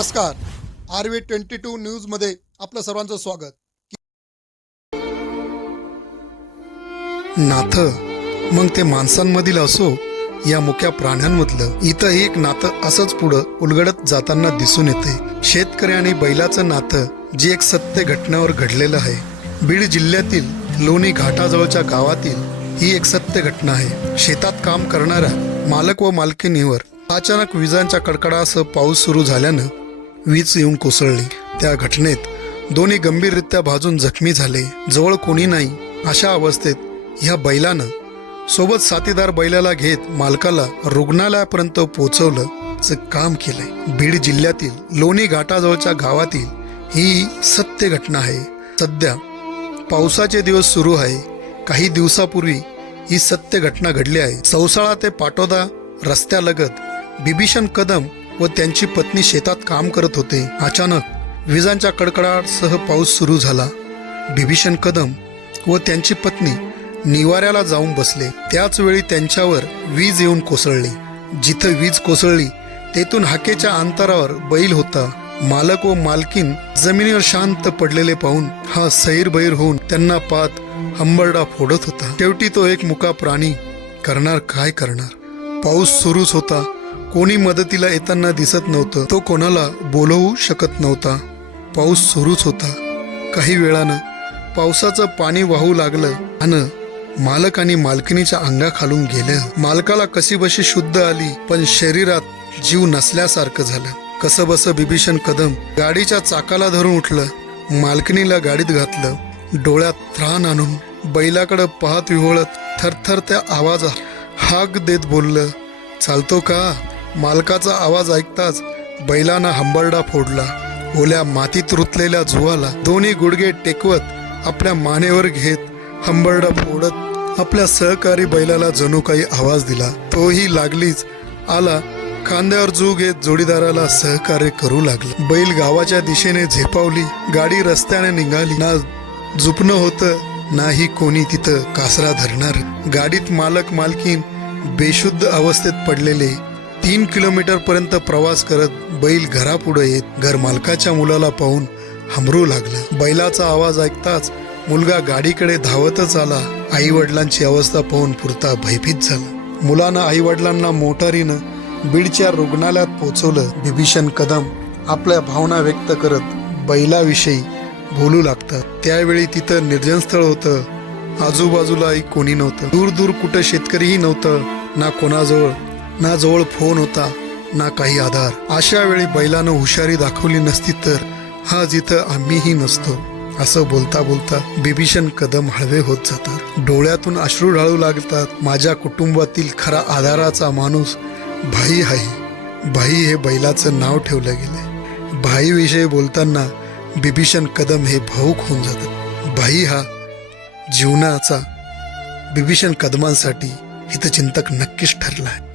नमस्कार. R V twenty two न्यूजमध्ये आपलं सर्वांचं स्वागत. नाथ मग ते माणसांमधील असो या मुक्या प्राण्यांमधलं. इथं एक नातं असंच पुढं उलगडत जाताना दिसून येते. शेतकरी आणि बैलाचं नातं जे एक सत्य घटनेवर घडलेलं आहे. बीड जिल्ह्यातील लोणी घाटाजवळच्या गावातील ही एक सत्य घटना आहे. शेतात काम करणाऱ्या मालक व मालकिनीवर अचानक विजांच्या कडकडासह पाऊस सुरू झाल्यानं वीज येऊन कोसळली. त्या घटनेत दोन्ही गंभीररित्या भाजून जखमी झाले. जवळ कोणी नाही. अशा अवस्थेत ह्या बैलानं सोबत साथीदार बैलाला घेत मालकाला रुग्णालयापर्यंत पोहोचवलं काम केलंय. बीड जिल्ह्यातील लोणी घाटाजवळच्या गावातील ही सत्य घटना आहे. सध्या पावसाचे दिवस सुरू आहे. काही दिवसापूर्वी ही सत्य घटना घडली आहे. सौसाळा ते पाटोदा रस्त्यालगत बिभीषण कदम व त्यांची पत्नी शेतात काम करत होते. अचानक विजांच्या कडकडाटसह पाऊस सुरू झाला. बिभीषण कदम व त्यांची पत्नी निवाऱ्याला जाऊन बसले. त्याच वेळी त्यांच्यावर वीज येऊन कोसळली. जिथं वीज कोसळली तेथून हाकेच्या अंतरावर बैल होता. मालक व मालकीन जमिनीवर शांत पडलेले पाहून हा सैरबैर होऊन त्यांना पात हंबरडा फोडत होता. शेवटी तो एक मुका प्राणी करणार काय करणार? पाऊस सुरूच होता. कोणी मदतीला येताना दिसत नव्हतं. तो कोणाला बोलवू शकत नव्हता. पाऊस सुरूच होता. काही वेळानं पावसाचं पाणी वाहू लागलं आणि मालक आणि मालकिनीच्या अंगाखालून गेलं. मालकाला कशीबशी शुद्ध आली पण शरीरात जीव नसल्यासारखं झालं. कसं बस बिभीषण कदम गाडीच्या चाकाला धरून उठलं. मालकिनीला गाडीत घातलं. डोळ्यात त्राण आणून बैलाकडं पाहत विहोळत थरथर त्या आवाजात हाक देत बोललं चालतो का? मालकाचा आवाज ऐकताच बैलानं हंबरडा फोडला. ओल्या मातीत रुतलेल्या जुवाला दोन्ही गुडघे टेकवत आपल्या मानेवर घेत हंबरडा फोडत आपल्या सहकारी बैलाला जणू काही आवाज दिला. तोही लागलीच आला. खांद्यावर जू घेत जोडीदाराला सहकार्य करू लागला. बैल गावाच्या दिशेने झेपावली. गाडी रस्त्याने निघाली. ना झुपणं होतं नाही कोणी तिथं कासरा धरणार. गाडीत मालक मालकीन बेशुद्ध अवस्थेत पडलेले तीन किलोमीटर पर्यंत प्रवास करत बैल घरापुढे येत घर मालकाच्या मुलाला पाहून हमरू लागला. बैलाचा आवाज ऐकताच मुलगा गाडीकडे धावतच आला. आई वडिलांची अवस्था पाहून पुरता भयभीत झाला. मुलानं आई वडिलांना मोटारीनं बीडच्या रुग्णालयात पोहोचवलं बिभीषण कदम आपल्या भावना व्यक्त करत बैलाविषयी बोलू लागतात. त्यावेळी तिथं निर्जन स्थळ होतं. आजूबाजूलाही कोणी नव्हतं. दूर दूर कुठं शेतकरीही नव्हतं. ना कोणाजवळ ना जवळ फोन होता ना काही आधार. अशा वेळी बैलानं हुशारी दाखवली नसती तर हा जिथं आम्हीही नसतो असं बोलता बोलता बिभीषण कदम हळवे होत जातात. डोळ्यातून अश्रू ढाळू लागतात माझ्या कुटुंबातील खरा आधाराचा माणूस भाई आहे भाई हे बैलाचं नाव ठेवलं गेलंय. भाईविषयी बोलताना बिभीषण कदम हे भाऊक होऊन जातात. भाई हा जीवनाचा बिभीषण कदमांसाठी हितचिंतक नक्कीच ठरला आहे